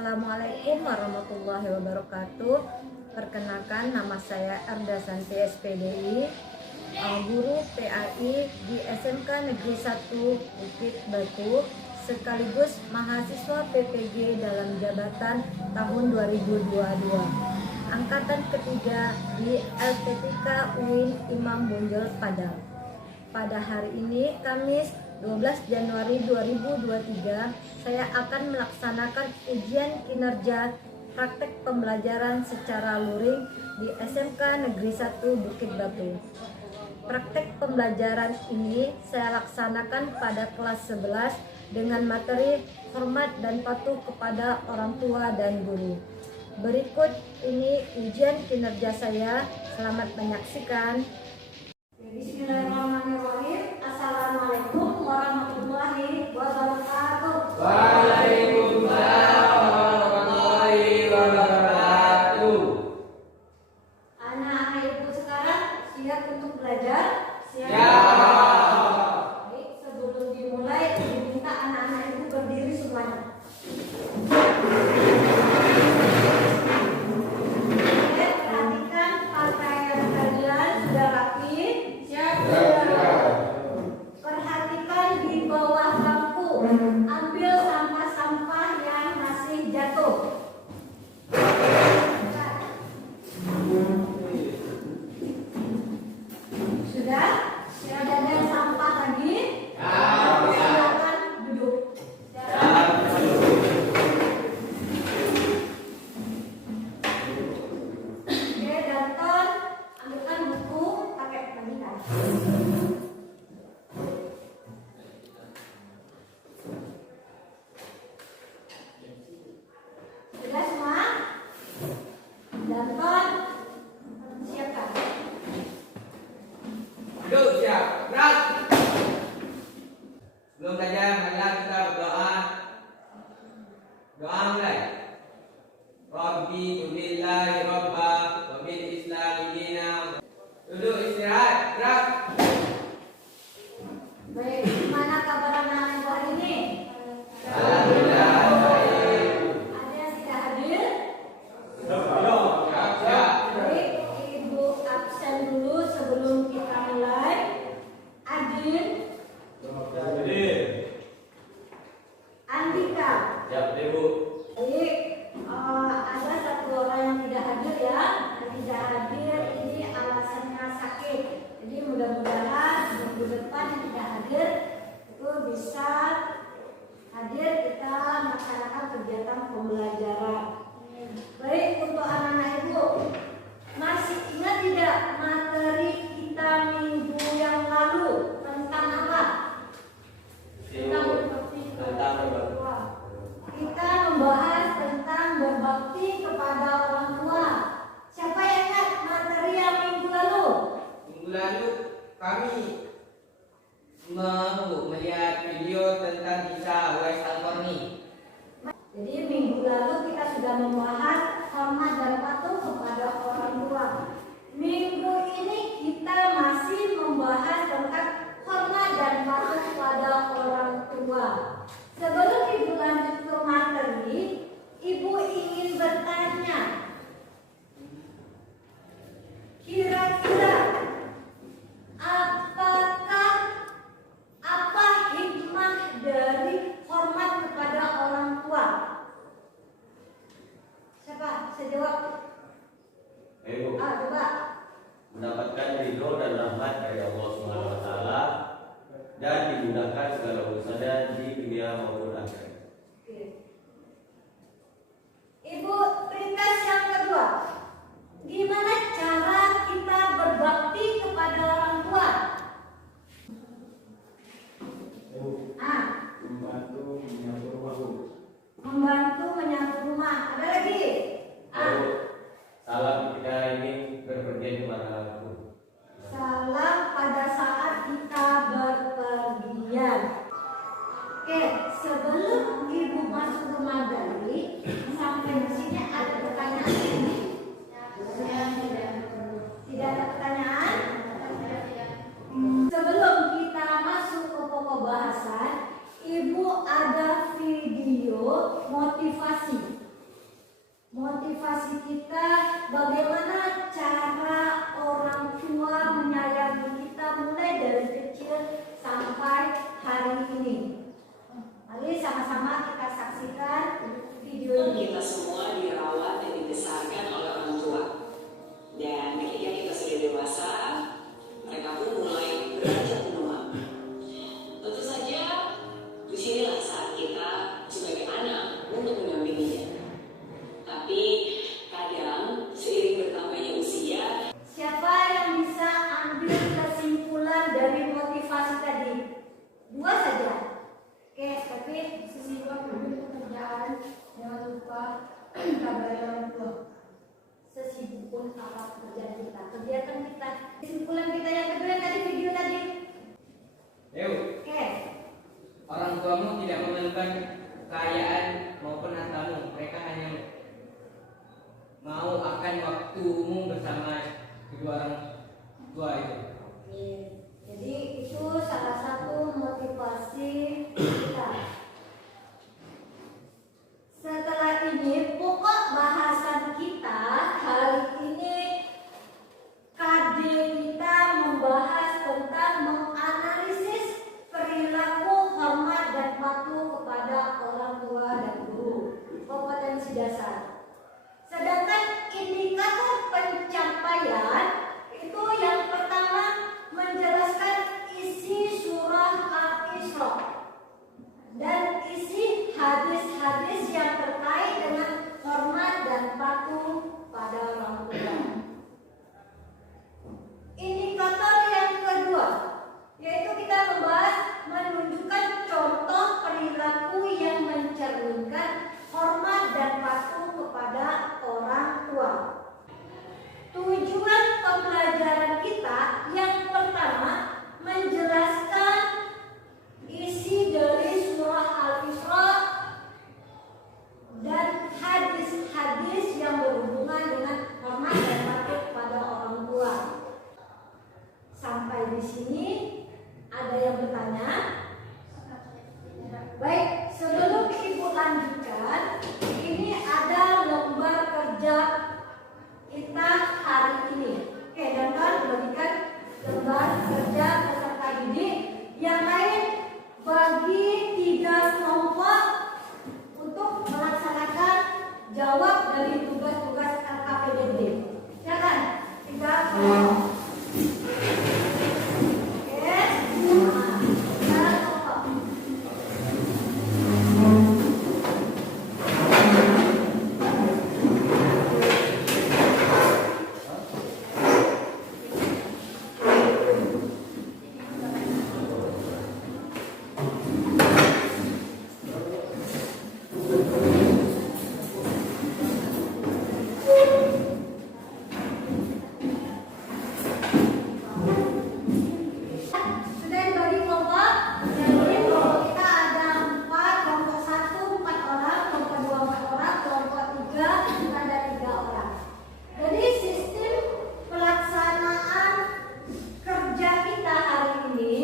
Assalamualaikum warahmatullahi wabarakatuh. Perkenalkan, nama saya Erda Santi SPDI, guru PAI di SMK Negeri 1 Bukit Batu, sekaligus mahasiswa PPG dalam jabatan tahun 2022, angkatan ketiga di LPTK UIN Imam Bonjol Padang. Pada hari ini, Kamis 12 Januari 2023, saya akan melaksanakan ujian kinerja praktek pembelajaran secara luring di SMK Negeri 1 Bukit Batu. Praktek pembelajaran ini saya laksanakan pada kelas 11 dengan materi hormat dan patuh kepada orang tua dan guru. Berikut ini ujian kinerja saya. Selamat menyaksikan. Bismillahirrahmanirrahim. Assalamualaikum warahmatullahi wabarakatuh. Waalaikumsalam warahmatullahi wabarakatuh. Anak-anak ibu sekarang siap untuk belajar? Siap. Baik, sebelum dimulai diminta anak-anak ibu berdiri semuanya. Oke, perhatikan pakaian kalian sudah rapi? Siap. Perhatikan di bawah bangku, ambil sampah-sampah yang masih jatuh. Sudah? Sudah ada sampah lagi? Silakan duduk. Oke, Danton, ambilkan buku, pakai panikan. Sudah semua? Danton, siapkan. Duduk siap. Gerak. Sebelum belajar, marilah kita berdoa. Doa mulai. Rabbi billahi rabba wa bil islami dina. Duduk istirahat. Gerak. Baik, gimana kabar anak-anak hari ini? Alhamdulillah baik. Ada yang tidak hadir? Siap, siap. Baik, ibu absen dulu sebelum kita mulai. Adin, Andika. Siap, Ibu. Baik, ada satu orang yang tidak hadir ya. Yang tidak hadir ini alasannya sakit. Jadi mudah-mudahan minggu depan yang tidak hadir itu bisa hadir, kita melaksanakan kegiatan pembelajaran. Baik, untuk anak-anak ibu, masih ingat tidak materi kita minggu yang lalu tentang apa? Tentang berbakti kepada orang tua. Kita membahas tentang berbakti kepada orang tua. Siapa yang ingat materi yang minggu lalu? Minggu lalu kami melihat video tentang kisah Uwais Al-Qarni. Jadi minggu lalu kita sudah membahas hormat dan patuh kepada orang tua. Minggu ini kita masih membahas tentang hormat dan patuh kepada orang tua. Sebelum ibu lanjut ke materi, ibu ingin bertanya, kira-kira apa hikmah dari hormat kepada orang tua? Siapa? Bisa jawab? Ibu, Coba. mendapatkan ridho dan rahmat dari Allah Subhanahu wa taala dan dimudahkan segala urusannya di dunia maupun akhirat. Oke. Ibu, prioritas yang kedua. Gimana cara kita berbakti kepada orang tua? Membantu menyapu rumah, Bu. Membantu menyapu rumah. Ada lagi? Ibu, salam ketika ingin berpergian kemanapun. Salam pada saat kita berpergian. Oke, sebelum ibu masuk ke materi, sampai di sini ada pertanyaan? Tidak ada pertanyaan? Sebelum kita masuk ke pokok bahasan, ibu ada video motivasi. motivasi kita, bagaimana cara orang tua menyayangi kita mulai dari kecil sampai hari ini. Mari sama-sama kita saksikan video ini. Kita semua dirawat dan dibesarkan oleh orang tua. Dan ketika kita sudah dewasa, mereka pun mulai beranjak menua. Tentu saja, disinilah saat kita sebagai anak untuk mendampinginya. Tapi kadang seiring bertambahnya usia, Siapa yang bisa ambil kesimpulan dari motivasi tadi? 2 saja. Oke, tapi sesibuk pekerjaan, jangan lupa kabari orang tua. Sesibuk pun apa pekerjaan kita, kegiatan kita. Kesimpulan kita yang kedua tadi video tadi. Yuk, Oke, orang tuamu tidak memerlukan kekayaan maupun hartamu. Mereka hanya mau akan waktumu bersama kedua orang tua itu. oke. Jadi itu salah satu motivasi kita. Setelah ini pokok bahasan kita hari ini KD kita membahas tentang menganalisis perilaku hormat dan patuh kepada orang tua dan guru, kompetensi dasar. Sedangkan indikator pencapaian itu yang pertama menjelaskan isi surah Al-Isra dan isi hadis-hadis yang terkait dengan hormat dan patuh pada orang tua. Indikator yang kedua yaitu kita membahas menunjukkan contoh perilaku yang mencerminkan hormat dan patuh kepada orang tua. Tujuan pembelajaran kita yang pertama menjelaskan isi dari surah Al-Isra dan hadis-hadis yang berhubungan dengan hormat dan patuh pada orang tua. Sampai di sini ada yang bertanya? Baik, sebelum Ibu lanjutkan, ini ada lembar kerja kita hari ini. Oke, dan bagikan lembar kerja peserta didik yang lain bagi 3 kelompok untuk melaksanakan jawab dari tugas-tugas LKPDB. Silakan 3 kelompok. Oke, nah, sekarang kelompok. Sudah dibagi kelompok. Jadi kelompok kita ada 4, kelompok 1 4 orang, kelompok 2 4 orang, kelompok 3 ada 3 orang. Jadi sistem pelaksanaan kerja kita hari ini,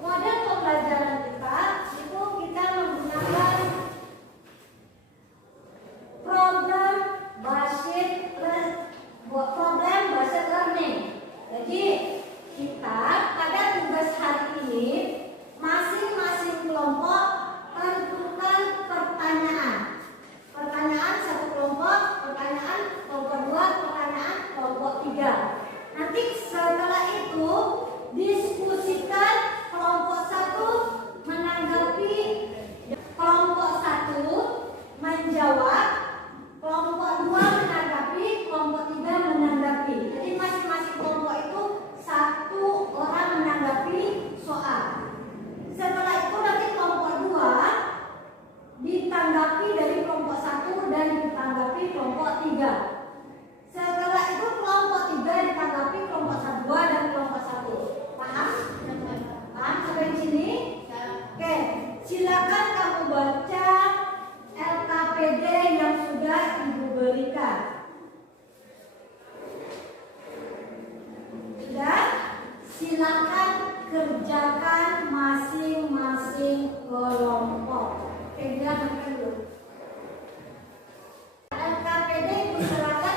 model pembelajaran kita itu kita menggunakan problem based learning. Jadi kita pada tugas hari ini masing-masing kelompok tentukan pertanyaan. Pertanyaan 1 kelompok, pertanyaan kelompok 2, pertanyaan kelompok 3. Nanti setelah itu diskusikan kelompok 1 menanggapi, kelompok 1 menjawab, kelompok 2 menanggapi, kelompok 3 menanggapi. Jadi masing-masing kelompok itu 1 orang menanggapi soal. Setelah itu nanti kelompok 2 ditanggapi dari kelompok 1 dan ditanggapi kelompok 3. Setelah itu kelompok 3 ditanggapi kelompok 2 dan kelompok 1. Paham? Paham sampai di sini? Oke, silakan kamu baca LKPD yang sudah Ibu berikan. Sudah? Silakan kerjakan masing-masing kelompok. Oke, dulu. LKPD Ibu serahkan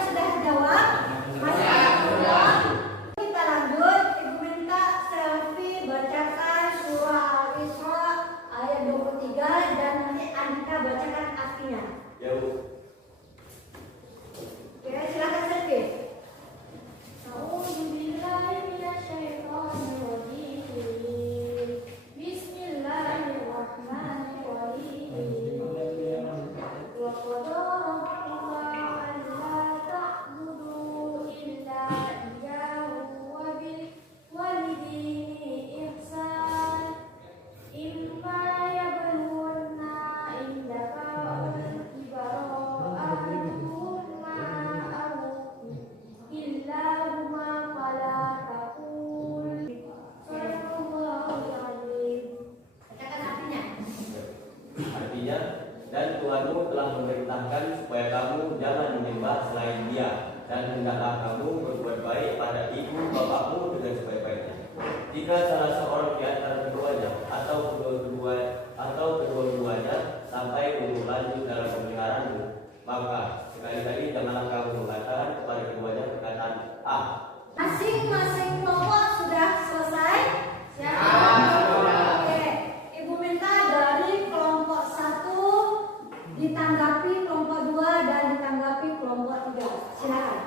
kamu telah memerintahkan supaya kamu jangan menyembah selain Dia, dan hendaklah kamu berbuat baik pada ibu bapakmu dengan sebaik-baiknya. Jika salah seorang di antara keduanya atau kedua-duanya sampai umur lanjut dalam pemeliharaanmu, maka sekali-kali janganlah kamu mengatakan kepada keduanya perkataan A. Masing-masing kelompok sudah selesai? Ya. Oke, Ibu minta dari kelompok 1 ditanggapi kelompok 2 dan ditanggapi kelompok 3. Silakan.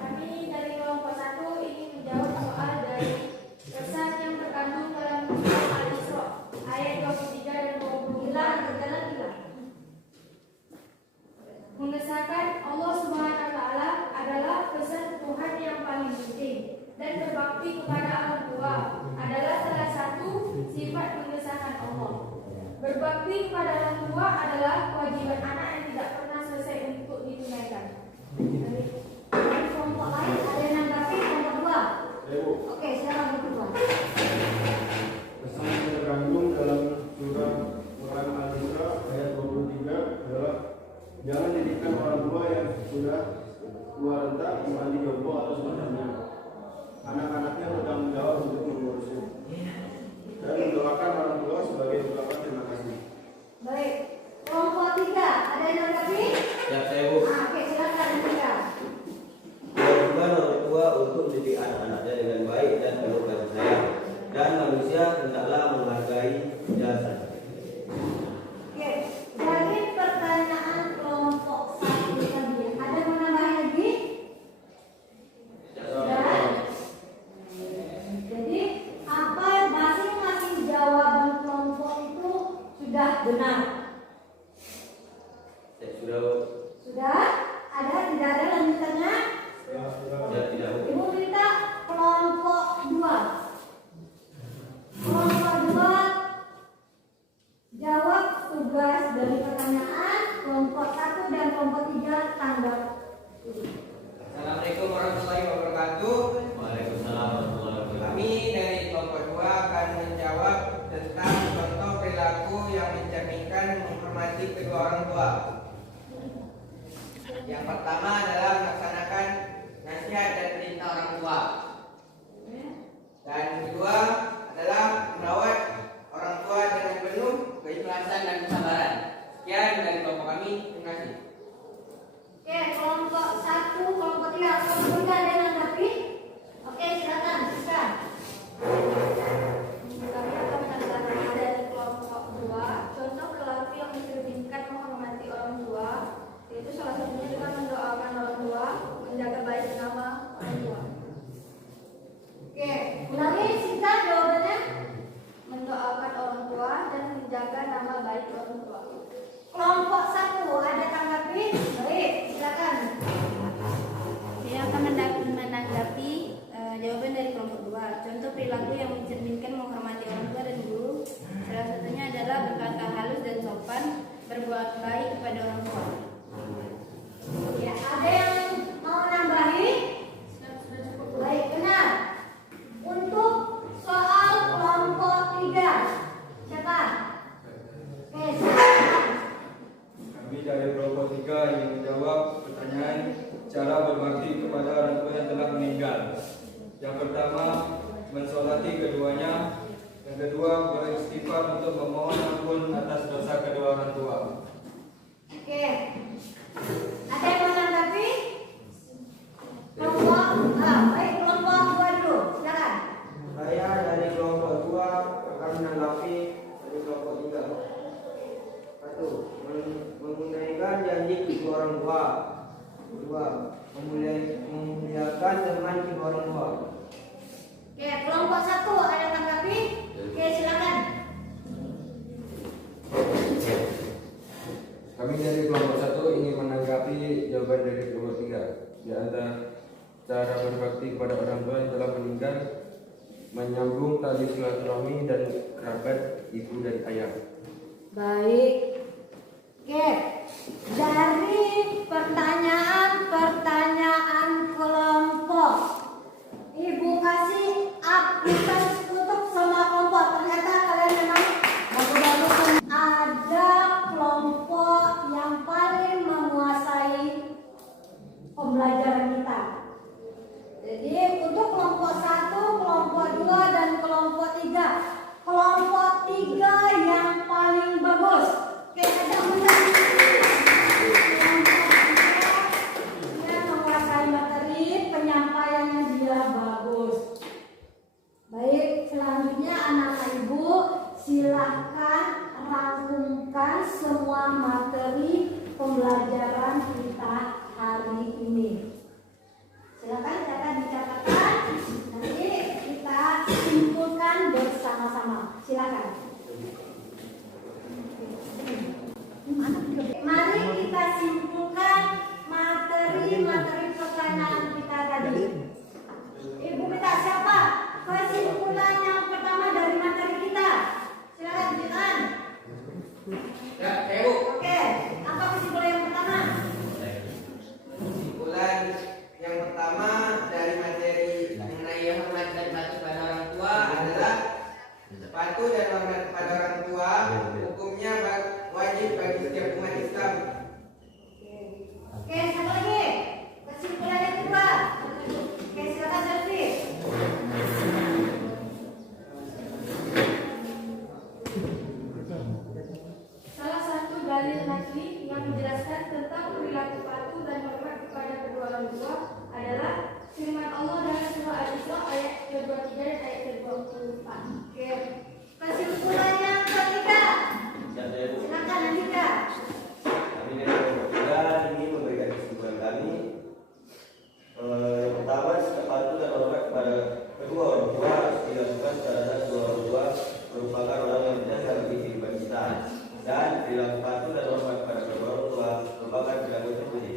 Kami dari kelompok 1 ingin menjawab soal dari pesan yang terkandung dalam surat Al-Isra ayat 23 dan 24. Berjalan 3. Mengesahkan Allah Subhanahu wa taala adalah pesan Tuhan yang paling penting, dan berbakti kepada orang tua adalah salah satu sifat mengesahkan Allah. Berbakti kepada orang tua adalah kewajiban anak yang tidak pernah selesai untuk ditunaikan. Dari kelompok lain ada yang nanggapi kelompok 2? Oke, silakan berdua. Pesan yang terkandung dalam surat Quran Al-Isra ayat 23 adalah jangan didikan orang tua yang sudah tua renta, mandi jompo atau semacamnya. Anak-anaknya bertanggung jawab untuk mengurusnya. Dan mendoakan orang tua sebagai ungkapan terima kasih. Baik, kelompok 3 ada yang nanggapi? Ya, saya Bu. Oke, silakan yang 3. Kewajiban orang tua untuk mendidik anak-anaknya dengan baik dan penuh kasih sayang, dan manusia hendaklah menghargai jasa. Oke, dari pertanyaan kelompok 1 tadi, ada yang menambah lagi? Sudah. Jadi, apa masing-masing jawaban kelompok itu sudah benar? Saya sudah. Sudah? Ada? Tidak ada lanjutannya? Ya, tidak. Ibu minta kelompok 2. Kelompok 2 jawab tugas dari pertanyaan, kelompok 1 dan kelompok 3 tanggap. Assalamualaikum warahmatullahi wabarakatuh. Waalaikumsalam warahmatullahi wabarakatuh. Kami dari kelompok 2 akan menjawab tentang contoh perilaku yang mencerminkan menghormati kedua orang tua. Yang pertama adalah melaksanakan nasihat dan perintah orang tua. Dan kedua adalah merawat orang tua dengan penuh keikhlasan dan kesabaran. Sekian dari kelompok kami. Terima kasih. Oke, kelompok 1, kelompok 3, kelompok 3 ada yang nanggapi? Oke, silakan. Kami akan menanggapi dari kelompok 2 contoh perilaku yang mencerminkan menghormati orang tua, yaitu salah satunya dengan mendoakan orang tua, menjaga baik nama orang tua. Oke, ulangi singkat jawabannya. Mendoakan orang tua dan menjaga nama baik orang tua. Kelompok 1 ada tanggapi? Baik, silakan. Saya akan menanggapi jawaban dari kelompok 2. Contoh perilaku yang mencerminkan menghormati orang tua dan guru, salah satunya adalah berkata halus dan sopan, berbuat baik kepada orang tua. Ya, ada yang mau nambahi? Baik, benar. Untuk soal kelompok 3, siapa? Oke, silakan. Kami dari kelompok 3 ingin menjawab pertanyaan cara berbakti kepada orang tua yang telah meninggal. Yang pertama, mensolati keduanya. Yang kedua, beristighfar untuk memohon ampun atas dosa kedua orang tua. Oke. Ada yang mau menanggapi? Kelompok, baik, kelompok 2 dulu. Silakan. Saya dari kelompok 2 akan menanggapi dari kelompok 3. 1. Menunaikan janji kedua orang tua. 2. Memuliakan teman kedua orang tua. Oke, kelompok 1 ada tanggapi? Oke, silakan. Kami dari kelompok 1 ingin menanggapi jawaban dari kelompok 3. Di antara cara berbakti kepada orang tua yang telah meninggal, menyambung tali silaturahmi dan kerabat ibu dan ayah. Baik. Oke, dari pertanyaan kelompok, Ibu kasih aplikasi untuk semua kelompok. Ternyata kalian memang bagus-bagus. semua materi pembelajaran kita hari ini. Silakan catat di catatan, nanti kita simpulkan bersama-sama. Silakan. Mari kita simpulkan materi-materi pertanyaan kita tadi. Ibu minta siapa? Kesimpulan yang pertama dari materi kita. Silakan Jinan. Ya, Bu. Oke, apa kesimpulan yang pertama? Kesimpulan yang pertama dari materi mengenai hormat dan patuh pada orang tua adalah patuh dan hormat pada orang tua hukumnya wajib bagi setiap umat Islam. Oke, satu lagi. Kesimpulan yang kedua. Oke, silakan Selvi. Salah satu dalil nakli yang menjelaskan tentang perilaku patuh dan hormat kepada kedua orang tua adalah firman Allah dalam surah Al-Isra ayat ke-23 dan ayat ke-24. Oke. Kesimpulan yang ketiga. Silakan Andika. Kami dari kelompok 3 ingin memberikan kesimpulan kami. Yang pertama, sikap patuh dan hormat kepada kedua orang tua harus dilakukan karena kedua orang tua merupakan orang yang berdasar bagi kehidupan kita, dan perilaku patuh dan hormat kepada kedua orang tua merupakan perilaku terpuji.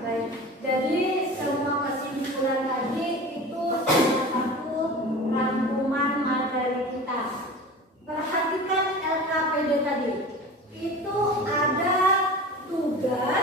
Baik. Jadi semua kesimpulan tadi itu salah satu rangkuman materi kita. Perhatikan LKPD tadi. Itu ada tugas